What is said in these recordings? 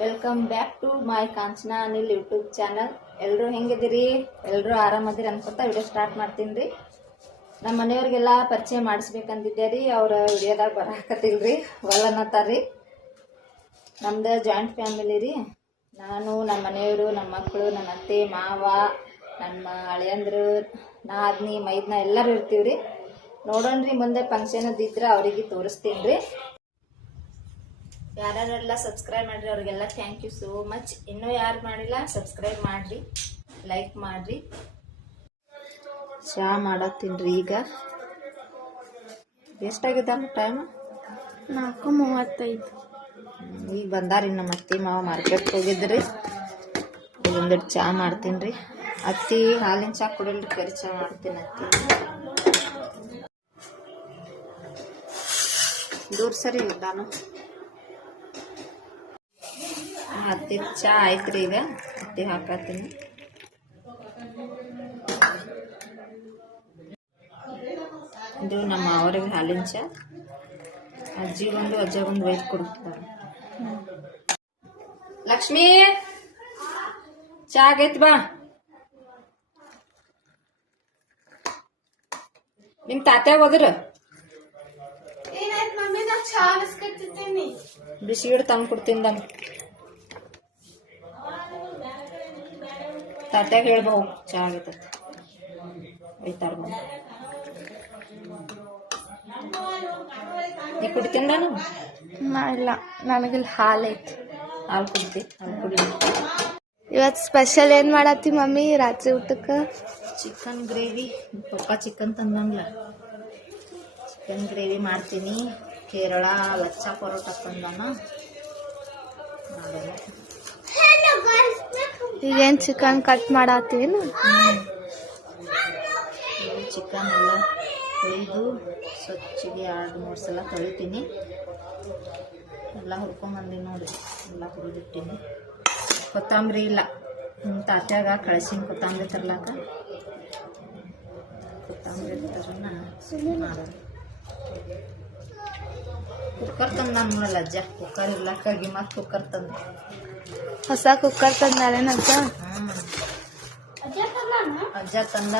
Welcome back to my Kanchana Anil YouTube channel. ಎಲ್ಲರೂ ಹೆಂಗಿದ್ದೀರಿ? ಎಲ್ಲರೂ ಆರಾಮದಿರಿ ಅನ್ಕೊತ ವಿಡಿಯೋ ಸ್ಟಾರ್ಟ್ ಮಾಡ್ತೀನಿ ರೀ. ನಮ್ಮ ಮನೆಯವ್ರಿಗೆಲ್ಲ ಪರಿಚಯ ಮಾಡಿಸ್ಬೇಕಂತಿದ್ದೆ ರೀ. ಅವ್ರ ವಿಡಿಯೋದಾಗ ಬರಾಕತ್ತಿಲ್ರಿ, ಒಲ್ಲನತ್ತಾರ್ರಿ. ನಮ್ದು ಜಾಯಿಂಟ್ ಫ್ಯಾಮಿಲಿ ರೀ. ನಾನು, ನಮ್ಮ ಮನೆಯವರು, ನಮ್ಮ ಮಕ್ಕಳು, ನನ್ನ ಅತ್ತೆ ಮಾವ, ನಮ್ಮ ಅಳಿಯಂದ್ರು, ನಾದ್ನಿ ಮೈದ್ನ ಎಲ್ಲರೂ ಇರ್ತೀವಿ ರೀ. ನೋಡೋಣ್ರಿ ಮುಂದೆ ಫಂಕ್ಷನ್ ಇದ್ರೆ ಅವರಿಗೆ ತೋರಿಸ್ತೀನಿ ರೀ. ಯಾರೆಲ್ಲ ಸಬ್ಸ್ಕ್ರೈಬ್ ಮಾಡ್ರಿ ಅವ್ರಿಗೆಲ್ಲ ಥ್ಯಾಂಕ್ ಯು ಸೋ ಮಚ್. ಇನ್ನೂ ಯಾರು ಮಾಡಿಲ್ಲ ಸಬ್ಸ್ಕ್ರೈಬ್ ಮಾಡ್ರಿ, ಲೈಕ್ ಮಾಡ್ರಿ. ಚಹಾ ಮಾಡತ್ತೀನ್ರಿ. ಈಗ ಎಷ್ಟಾಗಿದ್ದಾರ ಟೈಮ್? 4:35. ಈಗ ಬಂದಾರಿ ನಮ್ಮ ಅತ್ತಿ ಮಾವ ಮಾರ್ಕೆಟ್ಗೆ ಹೋಗಿದ್ರಿ. ಒಂದೆರಡು ಚಹಾ ಮಾಡ್ತೀನಿ ರೀ. ಅತ್ತಿ ಹಾಲಿನ ಚಹಾ ಕುಡಿಲ್ರಿ, ಕರಿ ಚಹಾ ಮಾಡ್ತೀನಿ. ಅತ್ತಿ ದೂರ ಸರಿ ನಾನು ಹತ್ತಿ ಚಹಾ ಆಯ್ತು ರೀ. ಈಗ ಹತ್ತಿ ಹಾಕತ್ತೀನಿ. ಇದು ನಮ್ಮ ಅವರಿಗೆ ಹಾಲಿನ ಚಹಾ. ಅಜ್ಜಿಗೊಂದು ಅಜ್ಜಗೊಂದು ಒಯ್ದು ಕೊಡ್ತಾರೆ. ಲಕ್ಷ್ಮಿ ಚಹಾ ಆಗೈತಿ ಬಾ. ನಿಮ್ ತಾತ್ಯಾಗ ಹೋದ್ರ ಬಿಸಿ ಹಿಡ್ ತಂದು ಕೊಡ್ತೀನಿ. ನಾನು ತಾತ್ಯಾಗ ಹೇಳ್ಬಹು ಚಹಾ ಆಗೈತ ಒಯ್ತಾರ ಬಂದು. ನೀ ಕುಡಿತೀನಿ? ನಾನು ಇಲ್ಲ, ನನಗಿಲ್ಲಿ ಹಾಲು ಐತಿ. ಹಾಲು ಕುಡ್ತಿ? ಹಾಲು ಕುಡಿ. ಇವತ್ತು ಸ್ಪೆಷಲ್ ಏನ್ ಮಾಡತ್ತಿ ಮಮ್ಮಿ ರಾತ್ರಿ ಊಟಕ್ಕೆ? Chicken gravy. ಪಪ್ಪ ಚಿಕನ್ ತಂದಂಗ್ಲ ಚಿಕನ್ ಗ್ರೇವಿ ಮಾಡ್ತೀನಿ. ಕೇರಳ ಲಚ್ಚಾ ಪರೋಟ ತಂದಾನ. ಈಗೇನ್ ಚಿಕನ್ ಕಟ್ ಮಾಡತ್ತೀನು? ಚಿಕನ್ ಎಲ್ಲ ತೊಳೆದು ಸ್ವಚ್ಛಗೆ 2-3 ಸಲ ತೊಳಿತೀನಿ. ಎಲ್ಲ ಹುರ್ಕೊಂಬಂದಿನಿ ನೋಡಿ. ಎಲ್ಲ ಹುರಿದಿಟ್ಟಿನಿ. ಕೊತ್ತಂಬರಿ ಇಲ್ಲ, ತಾತ್ಯಾಗ ಕಳಸಿನ ಕೊತ್ತಂಬರಿ ತರ್ಲಾಕ. ಕೊತ್ತಂಬರಿ ತರನ ಮಾಡೋದು. ಕುಕ್ಕರ್ ತಂದ ನೋಡಲ್ಲ ಅಜ್ಜ. ಕುಕ್ಕರ್ ಇರ್ಲಾಕಾಗಿ ಮತ್ತೆ ಕುಕ್ಕರ್ ತಂದ. ಹೊಸ ಕುಕ್ಕರ್ ತಂದಾರೇನಜ್ಜ? ಅಜ್ಜ ತಂದ.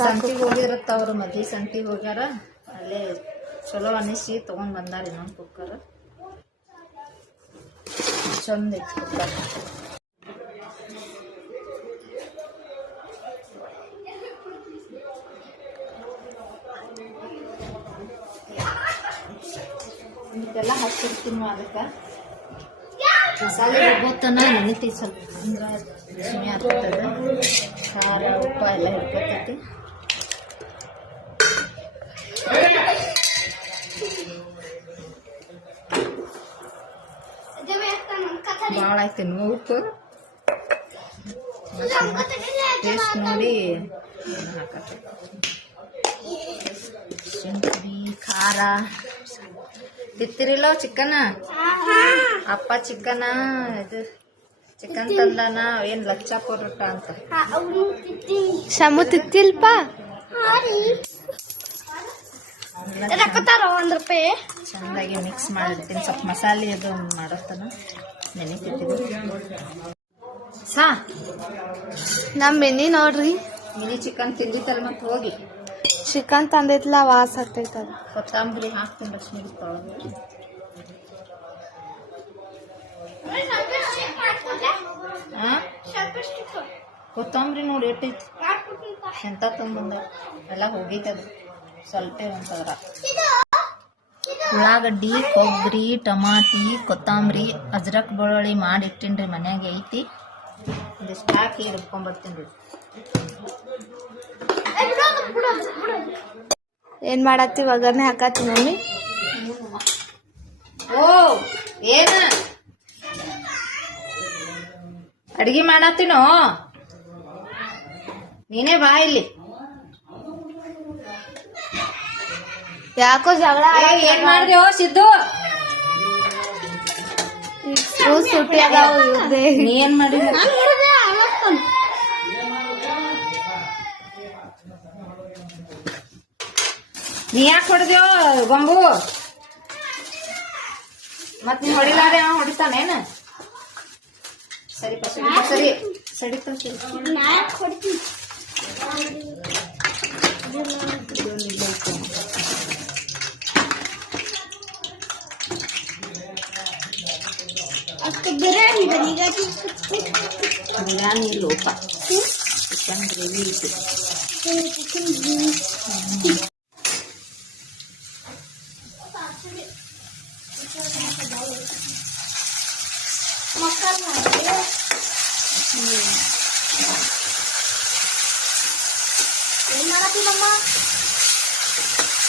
ಸಂತಿಗೆ ಹೋಗಿರತ್ತ ಅವ್ರು, ಮದ್ವಿ ಸಂತಿಗೆ ಹೋಗ್ಯಾರ. ಅಲ್ಲೇ ಚಲೋ ಅನಿಸಿ ತಗೊಂಡ್ ಬಂದಾರ ಇನ್ನೊಂದು ಕುಕ್ಕರ್. ಚಂದ ಐತಿ ಕುಕ್ಕರ್. ಇದೆಲ್ಲ ಹಚ್ಚಿರ್ತೀನಿ. ಅದಕ್ಕೆ ಮಸಾಲೆ ರುಬ್ಬೋತನ ನೆನಿತಿ ಸ್ವಲ್ಪ, ಅಂದ್ರೆ ಬಿಸಿಮೆ ಆಗ್ತದೆ. ಖಾರ ಉಪ್ಪ ಎಲ್ಲ ಹಿಡ್ಕೊತೈತಿ. ಭಾಳ ಆಯ್ತೇನು ಉಪ್ಪು? ಟೇಸ್ಟ್ ನೋಡಿ ಹಾಕತ್ತೆ. ಶುಂಠಿ ಖಾರ ತಿತ್ತಿರಿಲ್ಲ ಚಿಕನ್. ಅಪ್ಪ ಚಿಕನ್ ಇದು ಚಿಕನ್ ತಂದಾನ. ಏನ್ ಲಚ್ಚಾ ಪರೋಟ ಅಂತ ಶಮು ತಿತ್ತಿಲ್ಪ. ₹1 ಚಂದಾಗಿ ಮಿಕ್ಸ್ ಮಾಡಿರ್ತೀನಿ. ಸ್ವಲ್ಪ ಮಸಾಲೆ ಅದು ಮಾಡತ್ತಾನ ನೆನಿತಿರ್ತೀನಿ. ಸಾ ನಮ್ ಮಿನಿ ನೋಡ್ರಿ. ಮಿನಿ ಚಿಕನ್ ತಿಂದಿತ್ತಲ್ಲ ಮತ್ತೆ ಹೋಗಿ. ಚಿಕನ್ ತಂದೈತ್ಲ, ವಾಸ ಆಗ್ತೈತದ. ಕೊತ್ತಂಬರಿ ಹಾಕ್ತೀನಿ ಲಕ್ಷ್ಮಿ ತೊಳೆದು. ಕೊತ್ತಂಬರಿ ನೋಡಿ ಎಟ್ಟೈತಿ. ಎಂತ ತಂದ ಎಲ್ಲ ಹೋಗೈತದು. ಸ್ವಲ್ಪ ಒಂಥರ ಉಳ್ಳಾಗಡ್ಡಿ, ಕೊಬ್ಬರಿ, ಟಮಾಟಿ, ಕೊತ್ತಂಬರಿ, ಅಜ್ರಕ್ ಬೆಳ್ಳುಳ್ಳಿ ಮಾಡಿಟ್ಟಿನ್ರಿ. ಮನ್ಯಾಗ ಐತಿ. ಒಂದಿಷ್ಟು ಹಾಕಿ ರುಬ್ಕೊಂಬರ್ತೀನಿ ರೀ. ಏನ್ ಮಾಡತ್ತಿ? ಒಗ್ಗರಣೆ ಹಾಕತ್ತಿ ಮಮ್ಮಿ? ಓ ಏನ ಅಡ್ಗಿ ಮಾಡತ್ತೀನೋ? ನೀನೇ ಬಾ ಇಲ್ಲಿ. ಯಾಕೋ ಜಗಳ ಏನ್ ಮಾಡ್ದೆ ಸಿದ್ದು? ಸುಟ್ಟಿ ಅದಾವ. ನೀ ಏನ್ ಮಾಡಿ? ನೀ ಯಾಕೆ ಹೊಡೆದ್ಯೋ ಗೊಂಬು? ಮತ್ ನೀ ಹೊಡಿಲಾರೆ ಅವ ಹೊಡಿತಾನೇನ? ಸರಿಪ ಸರಿ ಸರಿಪ ಸರಿ ಬಿರಿಯಾನಿ ಲೋಪ ಚಿಕನ್ ಗ್ರೇವಿ ಇತ್ತು.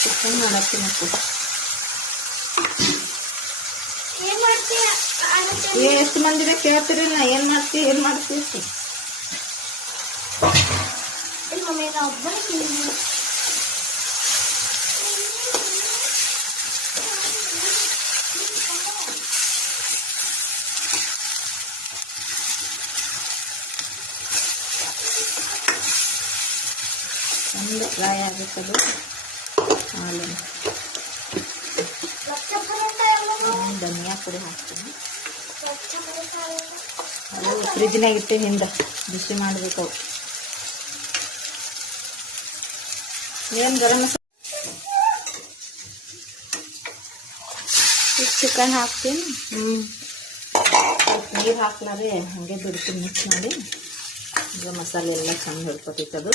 ಚಿಕನ್ ಮಾಡತ್ತೀನಪ್ಪ. ಎಷ್ಟು ಮಂದಿಗೆ ಕೇಳ್ತೀರಿ ನಾ ಏನ್ ಮಾಡ್ತೀವಿ ಒಂದು ಫ್ರೈ ಆಗುತ್ತದು. ಹಾಲು ಧನಿಯಾ ಪುಡಿ ಹಾಕ್ತೀನಿ. ಅದು ಫ್ರಿಜ್ನಾಗ ಇಟ್ಟು ಹಿಂದೆ ಬಿಸಿ ಮಾಡಬೇಕು. ಏನು ಗರಂ ಮಸಾಲ ಚಿಕನ್ ಹಾಕ್ತೀನಿ. ಸ್ವಲ್ಪ ನೀರು ಹಾಕ್ಲಾರೆ ಹಾಗೆ ಬಿಡ್ತೀನಿ ಮಿಕ್ಸ್ ಮಾಡಿ. ಈಗ ಮಸಾಲೆ ಎಲ್ಲ ಚಂದ ಹಿಡ್ಕೊತೈತದು.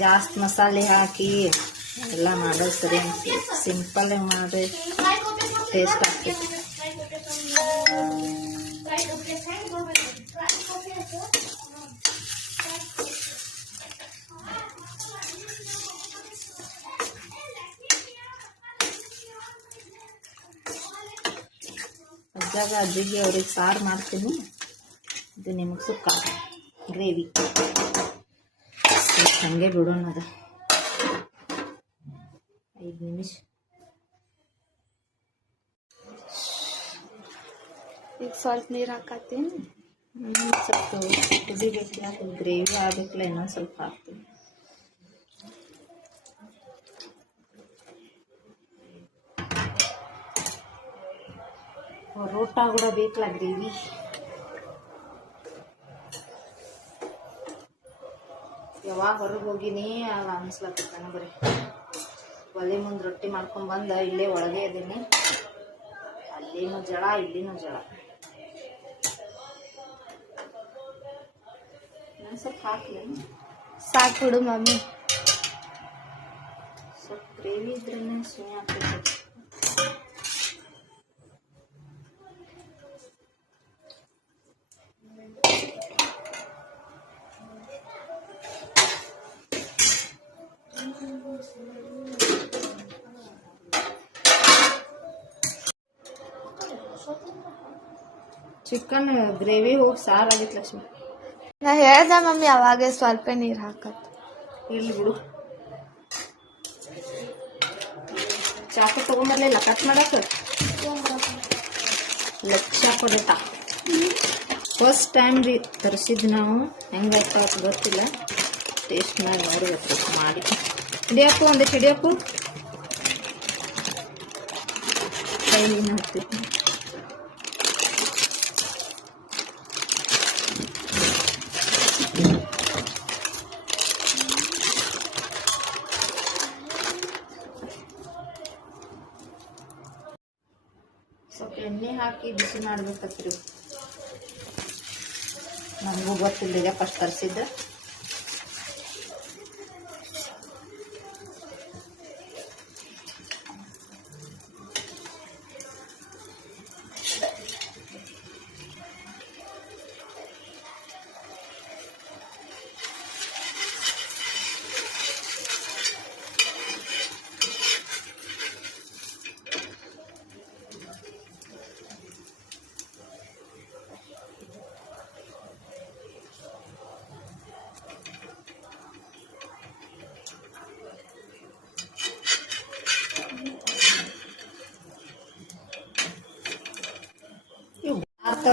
ಜಾಸ್ತಿ ಮಸಾಲೆ ಹಾಕಿ ಎಲ್ಲ ಮಾಡೋದು ಸರಿ ಅನ್ಸುತ್ತೆ. ಸಿಂಪಲ್ ಮಾಡಿ ಟೇಸ್ಟ್ ಆಗ್ತೈತಿ. ಅಜ್ಜಾಗ ಅಜ್ಜಿಗೆ ಅವ್ರಿಗೆ ಸಾರು ಮಾಡ್ತೀನಿ. ಇದು ನಿಮಗೆ ಸುಕ್ಕ ಗ್ರೇವಿ ಹಂಗೆ ಬಿಡೋಣ. ಅದು 5 ನಿಮಿಷ. ಈಗ ಸ್ವಲ್ಪ ನೀರು ಹಾಕತ್ತೀನಿ. ಸ್ವಲ್ಪ ಕುದಿಬೇಕಿಲ್ಲ, ಗ್ರೇವಿ ಆಗಬೇಕಿಲ್ಲ, ಇನ್ನೊಂದು ಸ್ವಲ್ಪ ಹಾಕ್ತೀನಿ. ಪರೋಟ ಕೂಡ ಬೇಕಲ್ಲ ಗ್ರೇವಿ. ಯಾವಾಗ ಹೊರಗೆ ಹೋಗಿನಿ ಆಗ ಅನ್ಸ್ಲತ್ತಾನ. ಬರೀ ಒಲೆ ಮುಂದೆ ರೊಟ್ಟಿ ಮಾಡ್ಕೊಂಡ್ಬಂದ ಇಲ್ಲೇ ಒಳಗೆ ಇದೀನಿ. ಅಲ್ಲಿನೂ ಜಳ ಇಲ್ಲಿನೂ ಜಳ. ನಾನು ಸ್ವಲ್ಪ ಹಾಕ್ಲಿ. ಸಾಕು ಬಿಡು ಮಮ್ಮಿ. ಸ್ವಲ್ಪ ಗ್ರೇವಿ ಇದ್ರೇ ಸುಮ್ಮನೆ ಆಗ್ತೈತೆ. ಚಿಕನ್ ಗ್ರೇವಿ ಹೋಗಿ ಸಾರಾಗಿತ್ತು ಲಕ್ಷ್ಮಿ. ನಾ ಹೇಳ್ದೆ ಮಮ್ಮಿ ಅವಾಗೆ ಸ್ವಲ್ಪ ನೀರು ಹಾಕತ್. ಇರ್ಲಿ ಬಿಡು. ಚಾಕು ತಗೊಂಬರ್ಲಿಲ್ಲ ಕಟ್ ಮಾಡಕ್. ಲಕ್ಷ ಪರೋಟ ಫಸ್ಟ್ ಟೈಮ್ ರೀ ತರಿಸಿದ್ದು ನಾವು. ಹೆಂಗಾಯ್ತು ಅದು ಗೊತ್ತಿಲ್ಲ. ಟೇಸ್ಟ್ ಮಾಡಿ ನೋಡ್ಬೇಕು ಮಾಡಿ. ಹಿಡಿಯಪ್ಪು ಒಂದಿಟ್ಟು ಹಿಡಿಯಪ್ಪು. ಕೈಲಿನ ಹತ್ತಿತ್ತು. ಸ್ವಲ್ಪ ಎಣ್ಣೆ ಹಾಕಿ ಬಿಸಿ ಮಾಡ್ಬೇಕತ್ರಿ. ನನಗೂ ಗೊತ್ತಿಲ್ಲ, ಈಗ ಫಸ್ಟ್ ತರಿಸಿದ್ದೆ.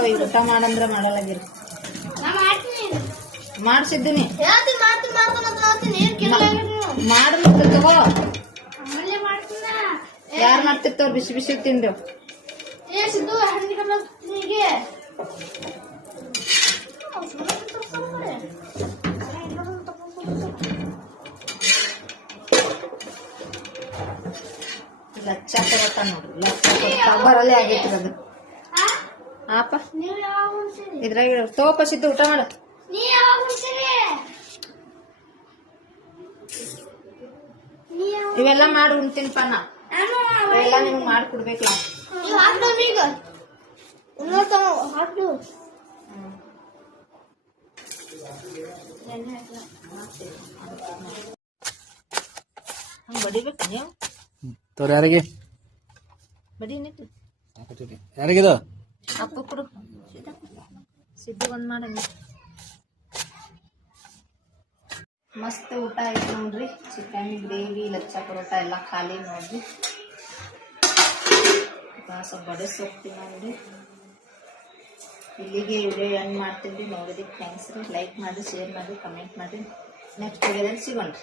ಈಗ ಊಟ ಮಾಡಂದ್ರ ಮಾಡಲಾಗಿರಿ. ಮಾಡ್ಸಿದ್ದೀನಿ ಮಾಡ್ಲಿ ತಗೋ. ಯಾರು ಮಾಡ್ತಿರ್ತಾವ ಬಿಸಿ ಬಿಸಿ ತಿಂದೇವ್. ಲಚ್ಚ ಪರೋಟ ನೋಡ್ರಿ, ಲಚ್ಚ ಪರೋಟ ಬರಲ್ಲೇ ಆಗೈತಿ ಅದು. ಆಪ ಇದ್ರಾಗ ತೋಪಸಿದ್ದು ಊಟ ಮಾಡ. ಇವೆಲ್ಲ ಮಾಡಿ ಉಣ್ತೀನಿಪ್ಪ ನಾ. ಇವೆಲ್ಲ ನಿಮ್ಗೆ ಮಾಡಿ ಕೊಡ್ಬೇಕಲ್ಲ. ಹಂಗೆ ಬಡಿಬೇಕು ನೀವು ತೋರ್ ಯಾರಿಗೆ ಬಡಿ ನಿಟ್ಟು ಯಾರಿಗಿದು ಅಪ್ಪ ಕೊಡು. ಸಿದ್ದು ಒಂದ್ ಮಾಡಂಗ ಮಸ್ತ್ ಊಟ ಆಯ್ತು ನೋಡ್ರಿ. ಚಿಕನ್ ಗ್ರೇವಿ, ಲಚ್ಚ ಪರೋಟ ಎಲ್ಲ ಖಾಲಿ ನೋಡ್ರಿ. ಸ್ವಲ್ಪ ಬಡಿಸಿ ಹೋಗ್ತೀವಿ ನೋಡ್ರಿ. ಇಲ್ಲಿಗೆ ವಿಡಿಯೋ ಎಂಡ್ ಮಾಡ್ತೀವಿ. ನೋಡಿದಕ್ಕೆ ಥ್ಯಾಂಕ್ಸ್ ರೀ. ಲೈಕ್ ಮಾಡಿ, ಶೇರ್ ಮಾಡಿ, ಕಮೆಂಟ್ ಮಾಡಿ. ನೆಕ್ಸ್ಟ್ ವಿಡಿಯೋದಲ್ಲಿ ಸಿಗೋಣ್ರಿ.